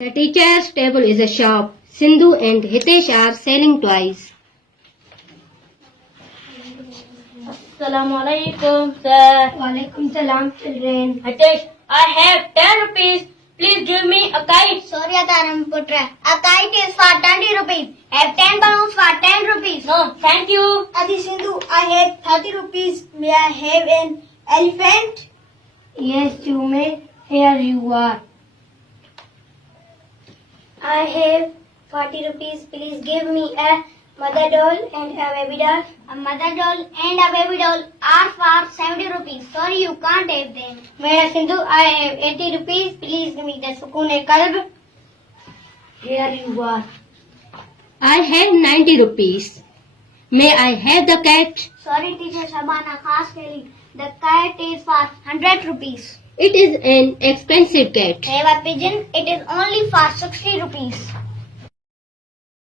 The teacher's table is a shop. Sindhu and Hitesh are selling toys. Assalamu alaikum, sir. Walaikum salam, children. Hitesh, I have 10 rupees. Please give me a kite. Sorry, Ataram Putra. A kite is for 20 rupees. Have 10 balloons for 10 rupees. No, thank you. Adi Sindhu, I have 30 rupees. May I have an elephant? Yes, you may. Here you are. I have 40 rupees. Please give me a mother doll and a baby doll. A mother doll and a baby doll are for 70 rupees. Sorry, you can't have them. Mera Sindhu, I have 80 rupees. Please give me the Sukoon-e-Kalb. Here you are. I have 90 rupees. May I have the cat? Sorry, teacher Shabana, khas telling. The cat is for 100 rupees. It is an expensive cat. Have a pigeon. It is only for 60 rupees.